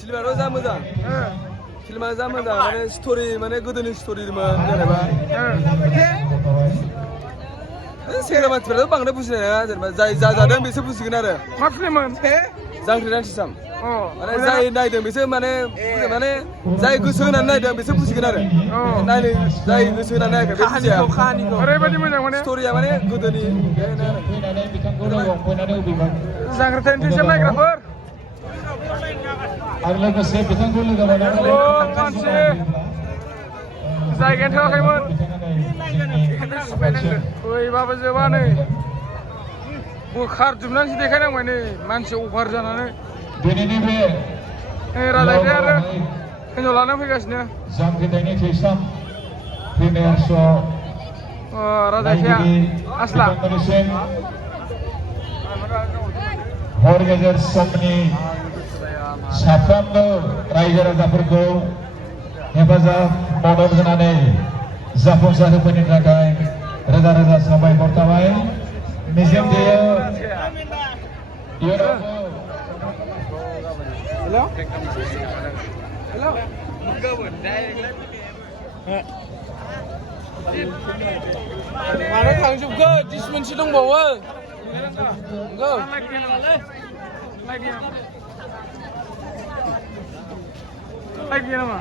फिल्माथ' जा मोजां फिल्मा जा मोजां माने स्ट'रि माने गोदोनि स्ट'रिमोन जेनेबा सेंग्रा मानसिफ्राथ' बांद्राय बुजिनाय नङा जेनेबा जाय जा जादों बेसो बुजिगोन आरो मा फिल्ममोन जांख्रिनाय सिस्टाम माने जाय नायदों बिसोर माने जाय गोसो होनानै नायदों बिसोर बुजिगोन आरो नायनो जाय गोसो होनानै नायाखै बे बुजिया काहानिखौ ओरैबायदि मोजां माने स्ट'रिया माने गोदोनि जांख्रिथायनि टिचार नायग्राफोर आरो लोगोसे बिथांखौ लोगो मोननानै मानसि जायगायानो थोआखैमोन फैबाबो जोबा नै बोखारजोबनानैसो देखायनांबाय नै मानसि अभार जानानै दिनैनि बे राजाया आरो हिनजाव लाना फैगासिनो जांख्रिथायनि टिचार प्रिमियार श' राजाया आस्ला हर गेजेर समनि साफ्रोमबो रायजो राजाफोरखौ हेफाजाब मदद होनानै जाफुंसार होफैनो थाखाय रोजा रोजा साबायखर थाबाय मिजिंथियो मानो थांजोबखो 10 मिनिटसो दंबावो लाइक गैया नामा